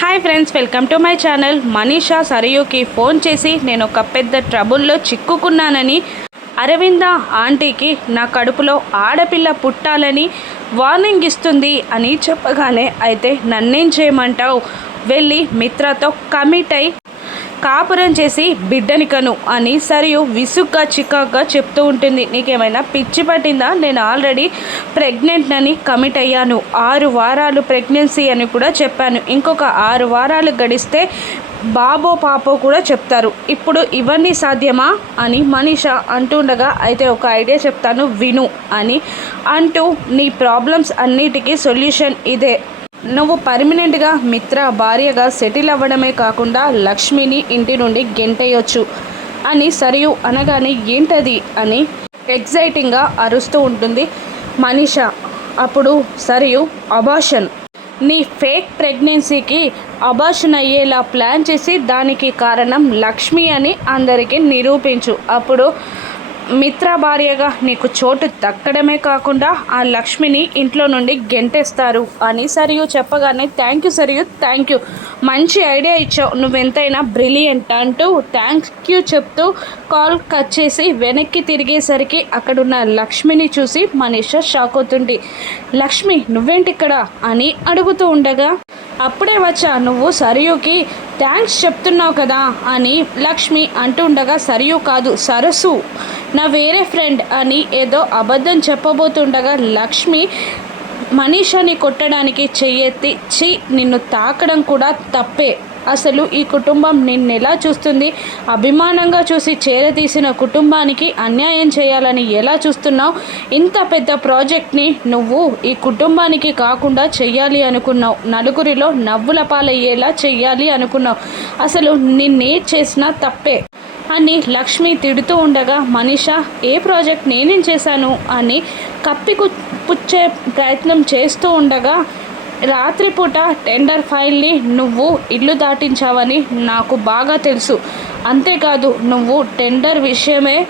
Hi friends welcome to my channel. Manisha సరయుకి phone చేసి నేను ఒక పెద్ద ట్రబుల్లో చిక్కుకున్నానని అరవింద ఆంటీకి నా కడుపులో ఆడపిల్ల పుట్టాలని వార్నింగ్ ఇస్తుంది అని చెప్పగానే అయితే నన్నేం చేయమంటావు? వెళ్ళి మిత్రతో కమిట్ అయి కాపురం చేసి బిడ్డని కను అని సరియు విసుగ్గా చికాగ్గా చెప్తూ ఉంటుంది. నీకేమైనా పిచ్చి పట్టిందా? నేను ఆల్రెడీ ప్రెగ్నెంట్ అని కమిట్ అయ్యాను. ఆరు వారాలు ప్రెగ్నెన్సీ అని కూడా చెప్పాను. ఇంకొక ఆరు వారాలు గడిస్తే బాబో పాపో కూడా చెప్తారు. ఇప్పుడు ఇవన్నీ సాధ్యమా? అని మనీష అంటుండగా అయితే ఒక ఐడియా చెప్తాను విను అని అంటూ నీ ప్రాబ్లమ్స్ అన్నిటికీ సొల్యూషన్ ఇదే. నువ్వు పర్మనెంట్గా మిత్ర భార్యగా సెటిల్ అవ్వడమే కాకుండా లక్ష్మిని ఇంటి నుండి గెంటేయొచ్చు అని సరియు అనగానే ఏంటది అని ఎగ్జైటింగ్గా అరుస్తూ ఉంటుంది మనీష. అప్పుడు సరియు అబాషన్ నీ ఫేక్ ప్రెగ్నెన్సీకి అబాషన్ అయ్యేలా ప్లాన్ చేసి దానికి కారణం లక్ష్మి అని అందరికీ నిరూపించు. అప్పుడు మిత్ర భార్యగా నీకు చోటు దక్కడమే కాకుండా ఆ లక్ష్మిని ఇంట్లో నుండి గెంటేస్తారు అని సరియు చెప్పగానే thank you Sarayu thank you మంచి ఐడియా ఇచ్చావు. నువ్వెంతైనా బ్రిలియంట్ అంటూ థ్యాంక్ యూ చెప్తూ కాల్ కట్ చేసి వెనక్కి తిరిగేసరికి అక్కడున్న లక్ష్మిని చూసి మనీష షాక్ అవుతుంది లక్ష్మి నువ్వేంటి ఇక్కడ అని అడుగుతూ ఉండగా అప్పుడే వచ్చా నువ్వు సరియుకి థ్యాంక్స్ చెప్తున్నావు కదా అని లక్ష్మి అంటుండగా సరియు కాదు సరస్సు నా వేరే ఫ్రెండ్ అని ఏదో అబద్ధం చెప్పబోతుండగా లక్ష్మి మనీషాని కొట్టడానికి చెయ్యెత్తి చి నిన్ను తాకడం కూడా తప్పే. అసలు ఈ కుటుంబం నిన్నెలా చూస్తుంది? అభిమానంగా చూసి చేరదీసిన కుటుంబానికి అన్యాయం చేయాలని ఎలా చూస్తున్నావు? ఇంత పెద్ద ప్రాజెక్ట్ని నువ్వు ఈ కుటుంబానికి కాకుండా చెయ్యాలి అనుకున్నావు. నలుగురిలో నవ్వుల పాలయ్యేలా చెయ్యాలి అనుకున్నావు. అసలు నిన్నే చేసినా తప్పే. అని లక్ష్మి తిడుతూ ఉండగా మనీష ఏ ప్రాజెక్ట్ నేనేం చేశాను? అని కప్పికు పుచ్చే ప్రయత్నం చేస్తూ ఉండగా రాత్రిపూట టెండర్ ఫైల్ని నువ్వు ఇల్లు దాటించావని నాకు బాగా తెలుసు. అంతేకాదు నువ్వు టెండర్ విషయమే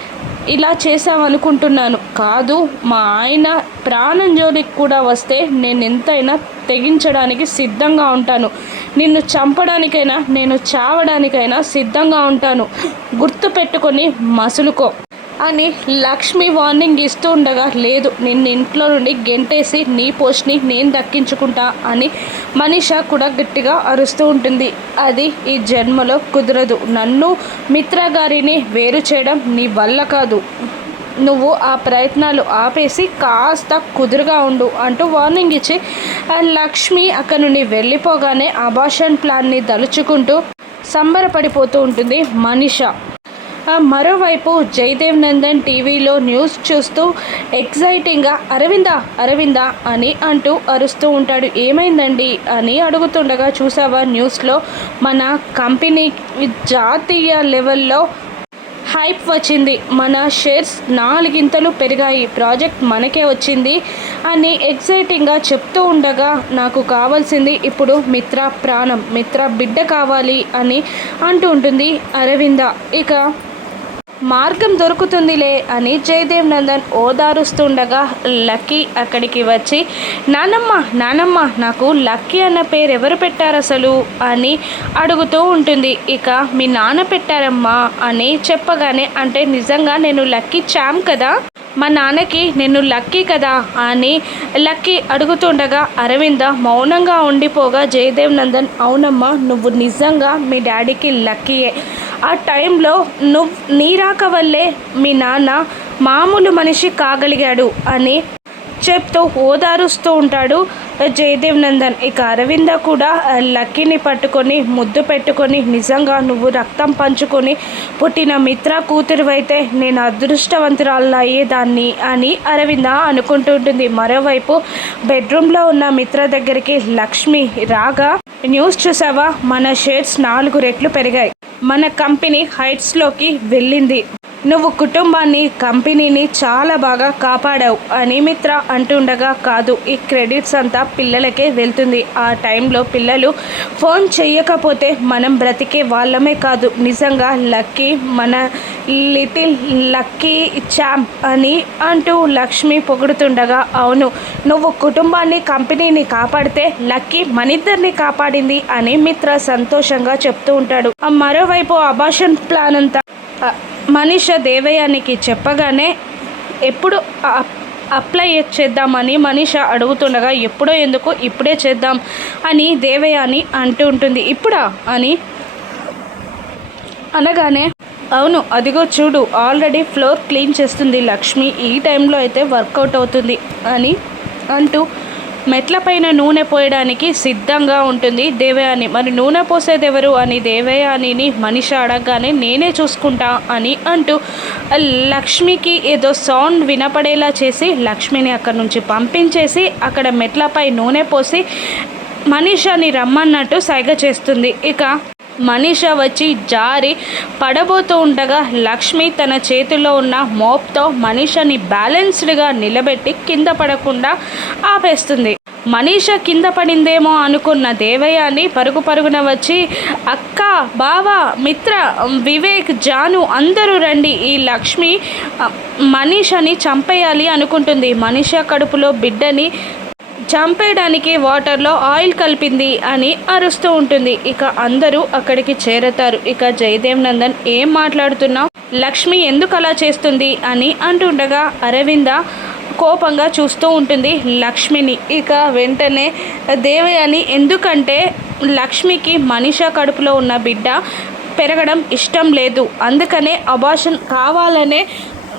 ఇలా చేసావనుకుంటున్నాను కాదు మా ఆయన ప్రాణం జోలికి కూడా వస్తే నేను ఎంతైనా తెగించడానికి సిద్ధంగా ఉంటాను. నిన్ను చంపడానికైనా నేను చావడానికైనా సిద్ధంగా ఉంటాను. గుర్తు పెట్టుకొని మసులుకో. అని లక్ష్మి వార్నింగ్ ఇస్తూ ఉండగా లేదు నిన్ను ఇంట్లో నుండి గెంటేసి నీ పోస్ట్ని నేను దక్కించుకుంటా అని మనీష కూడా గట్టిగా అరుస్తూ ఉంటుంది. అది ఈ జన్మలో కుదరదు. నన్ను మిత్ర గారిని వేరు చేయడం నీ వల్ల కాదు. నువ్వు ఆ ప్రయత్నాలు ఆపేసి కాస్త కుదురుగా ఉండు అంటూ వార్నింగ్ ఇచ్చి లక్ష్మి అక్కడ నుండి వెళ్ళిపోగానే అబాషన్ ప్లాన్ని దలుచుకుంటూ సంబరపడిపోతూ ఉంటుంది మనీష. మరోవైపు జయదేవ్ నందన్ టీవీలో న్యూస్ చూస్తూ ఎగ్జైటింగ్గా అరవిందా అరవిందా అని అంటూ అరుస్తూ ఉంటాడు. ఏమైందండి? అని అడుగుతుండగా చూసావా న్యూస్లో మన కంపెనీ జాతీయ లెవెల్లో హైప్ వచ్చింది. మన షేర్స్ నాలుగింతలు పెరిగాయి. ప్రాజెక్ట్ మనకే వచ్చింది అని ఎగ్జైటింగ్గా చెప్తూ ఉండగా నాకు కావాల్సింది ఇప్పుడు మిత్ర ప్రాణం మిత్ర బిడ్డ కావాలి అని అంటూ ఉంటుంది అరవింద. ఇక మార్గం దొరుకుతుందిలే అని జయదేవ్ నందన్ ఓదారుస్తుండగా లక్కీ అక్కడికి వచ్చి నానమ్మ నానమ్మ నాకు లక్కీ అన్న పేరు ఎవరు పెట్టారు అసలు అని అడుగుతూ ఉంటుంది. ఇక మీ నాన్న పెట్టారమ్మా అని చెప్పగానే అంటే నిజంగా నేను లక్కీ చామ్ కదా? మా నాన్నకి నేను లక్కీ కదా అని లక్కీ అడుగుతుండగా అరవింద మౌనంగా ఉండిపోగా జయదేవ్ నందన్. అవునమ్మా నువ్వు నిజంగా మీ డాడీకి లక్కీయే. ఆ టైంలో నువ్వు నీ రాక వల్లే మీ నాన్న మామూలు మనిషి కాగలిగాడు అని చెప్తూ ఓదారుస్తూ ఉంటాడు జయదేవ్ నందన్. ఇక అరవింద కూడా లక్కీని పట్టుకొని ముద్దు పెట్టుకొని నిజంగా నువ్వు రక్తం పంచుకొని పుట్టిన మిత్ర కూతురువైతే నేను అదృష్టవంతురాలు అయ్యేదాన్ని అని అరవింద అనుకుంటుంటుంది. మరోవైపు బెడ్రూమ్లో ఉన్న మిత్ర దగ్గరికి లక్ష్మి రాగా న్యూస్ చూసావా? మన షేర్స్ నాలుగు రెట్లు పెరిగాయి. మన కంపెనీ హైట్స్లోకి వెళ్ళింది. నువ్వు కుటుంబాన్ని కంపెనీని చాలా బాగా కాపాడావు. అని మిత్ర అంటుండగా కాదు ఈ క్రెడిట్స్ అంతా పిల్లలకే వెళ్తుంది. ఆ టైంలో పిల్లలు ఫోన్ చేయకపోతే మనం బ్రతికే వాళ్ళమే కాదు. నిజంగా లక్కీ మన లిటిల్ లక్కీ ఛాంప్ అని అంటూ లక్ష్మి పొగుడుతుండగా అవును నువ్వు కుటుంబాన్ని కంపెనీని కాపాడితే లక్కీ మనిద్దరిని కాపాడింది అని మిత్ర సంతోషంగా చెప్తూ ఉంటాడు. మరోవైపు అబాషన్ ప్లాన్ అంతా మనీష దేవయానికి చెప్పగానే ఎప్పుడు అప్లై చేద్దామని మనీష అడుగుతుండగా ఎప్పుడో ఎందుకు ఇప్పుడే చేద్దాం అని దేవయాని అంటూ ఉంటుంది. ఇప్పుడా? అని అనగానే అవును అదిగో చూడు ఆల్రెడీ ఫ్లోర్ క్లీన్ చేస్తుంది లక్ష్మి ఈ టైంలో అయితే వర్కౌట్ అవుతుంది అని అంటూ మెట్లపైన నూనె పోయడానికి సిద్ధంగా ఉంటుంది దేవయాని. మరి నూనె పోసేది ఎవరు? అని దేవయానిని మనిషి అడగగానే నేనే చూసుకుంటా అని అంటూ లక్ష్మికి ఏదో సౌండ్ వినపడేలా చేసి లక్ష్మిని అక్కడి నుంచి పంపించేసి అక్కడ మెట్లపై నూనె పోసి మనీషాని రమ్మన్నట్టు సైగ చేస్తుంది. ఇక మనీష వచ్చి జారి పడబోతూ ఉండగా లక్ష్మి తన చేతిలో ఉన్న మోప్తో మనీషని బ్యాలెన్స్డ్గా నిలబెట్టి కింద పడకుండా ఆపేస్తుంది. మనీష కింద పడిందేమో అనుకున్న దేవయాని పరుగు పరుగున వచ్చి అక్క బావ మిత్ర వివేక్ జాను అందరూ రండి. ఈ లక్ష్మి మనీషని చంపేయాలి అనుకుంటుంది. మనీష కడుపులో బిడ్డని చంపేయడానికి వాటర్లో ఆయిల్ కలిపింది అని అరుస్తూ ఉంటుంది. ఇక అందరూ అక్కడికి చేరతారు. ఇక జయదేవ్ నందన్ ఏం మాట్లాడుతున్నావు లక్ష్మి ఎందుకు అలా చేస్తుంది అని అంటుండగా అరవింద కోపంగా చూస్తూ ఉంటుంది లక్ష్మిని. ఇక వెంటనే దేవయాని ఎందుకంటే లక్ష్మికి మనిష కడుపులో ఉన్న బిడ్డ పెరగడం ఇష్టం లేదు. అందుకనే అబాషన్ కావాలనే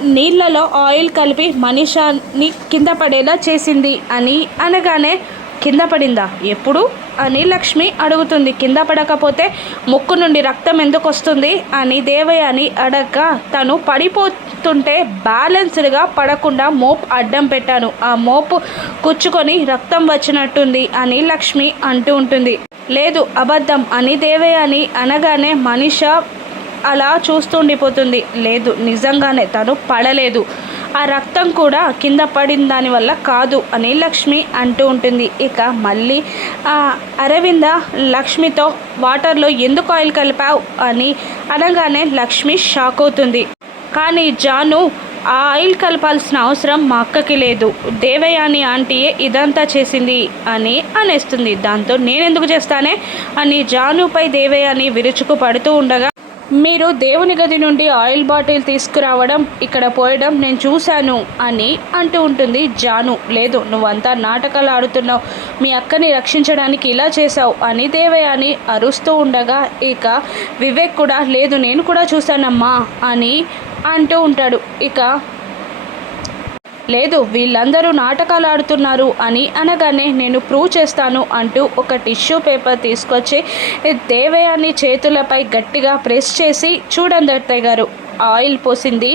నీళ్ళలో ఆయిల్ కలిపి మనీషాని కింద పడేలా చేసింది అని అనగానే కింద పడిందా? ఎప్పుడు? అని లక్ష్మి అడుగుతుంది. కింద పడకపోతే ముక్కు నుండి రక్తం ఎందుకు వస్తుంది? అని దేవయాని అడగ. తను పడిపోతుంటే బ్యాలెన్స్డ్గా పడకుండా మోప్ అడ్డం పెట్టాను. ఆ మోపు కుచ్చుకొని రక్తం వచ్చినట్టుంది అని లక్ష్మి అంటూ ఉంటుంది. లేదు అబద్ధం అని దేవయాని అనగానే మనిష అలా చూస్తుండిపోతుంది. లేదు నిజంగానే తను పడలేదు. ఆ రక్తం కూడా కింద పడిన దానివల్ల కాదు అని లక్ష్మి అంటూ ఉంటుంది. ఇక మళ్ళీ అరవింద లక్ష్మితో వాటర్లో ఎందుకు ఆయిల్ కలిపావు? అని అనగానే లక్ష్మి షాక్ అవుతుంది. కానీ జాను ఆ ఆయిల్ కలపాల్సిన అవసరం మా అక్కకి లేదు. దేవయాని ఆంటీయే ఇదంతా చేసింది అని అనేస్తుంది. దాంతో నేనెందుకు చేస్తానే? అని జానుపై దేవయాని విరుచుకు పడుతూ ఉండగా మీరు దేవుని గది నుండి ఆయిల్ బాటిల్ తీసుకురావడం ఇక్కడ పోయడం నేను చూశాను అని అంటూ ఉంటుంది జాను. లేదు నువ్వంతా నాటకాలు ఆడుతున్నావు మీ అక్కని రక్షించడానికి ఇలా చేశావు అని దేవయాని అరుస్తూ ఉండగా ఇక వివేక్ కూడా లేదు నేను కూడా చూశానమ్మా అని అంటూ ఉంటాడు. ఇక లేదు వీళ్ళందరూ నాటకాలు ఆడుతున్నారు అని అనగానే నేను ప్రూవ్ చేస్తాను అంటూ ఒక టిష్యూ పేపర్ తీసుకొచ్చి దేవయాని చేతులపై గట్టిగా ప్రెస్ చేసి చూడండి అత్తయ్య గారు ఆయిల్ పోసింది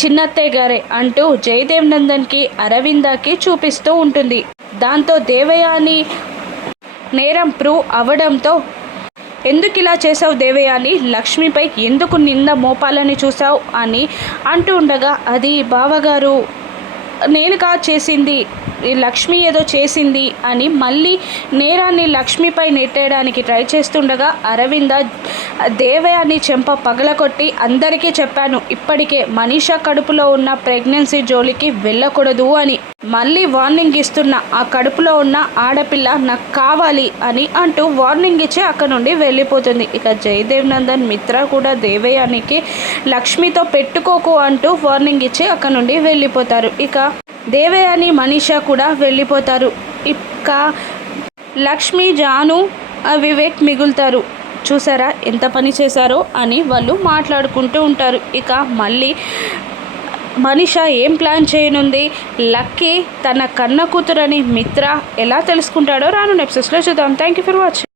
చిన్నత్తయ్య గారే అంటూ జయదేవ్ నందన్కి అరవిందకి చూపిస్తూ ఉంటుంది. దాంతో దేవయాని నేరం ప్రూవ్ అవడంతో ఎందుకు ఇలా చేసావు దేవయాని? లక్ష్మిపై ఎందుకు నింద మోపాలని చూసావు అని అంటూ ఉండగా అది బావగారు నేను కా చేసింది లక్ష్మి ఏదో చేసింది అని మళ్ళీ నేరాన్ని లక్ష్మిపై నెట్టేయడానికి ట్రై చేస్తుండగా అరవింద దేవయాన్ని చెంప పగలకొట్టి అందరికీ చెప్పాను ఇప్పటికే మనీషా కడుపులో ఉన్న ప్రెగ్నెన్సీ జోలికి వెళ్ళకూడదు అని. మళ్ళీ వార్నింగ్ ఇస్తున్న ఆ కడుపులో ఉన్న ఆడపిల్ల నాకు కావాలి అని అంటూ వార్నింగ్ ఇచ్చి అక్కడ నుండి వెళ్ళిపోతుంది. ఇక జయదేవ్ నందన్ మిత్ర కూడా దేవయానికి లక్ష్మితో పెట్టుకోకు అంటూ వార్నింగ్ ఇచ్చి అక్కడ నుండి వెళ్ళిపోతారు. ఇక దేవయాని మనీష కూడా వెళ్ళిపోతారు. ఇక లక్ష్మి జాను వివేక్ మిగులుతారు. చూసారా ఎంత పని చేశారో అని వాళ్ళు మాట్లాడుకుంటూ ఉంటారు. ఇక మళ్ళీ మనిష ఏం ప్లాన్ చేయనుంది? లక్కీ తన కన్న కూతురని మిత్ర ఎలా తెలుసుకుంటాడో రాను నెప్సెస్లో చూద్దాం. Thank you for watching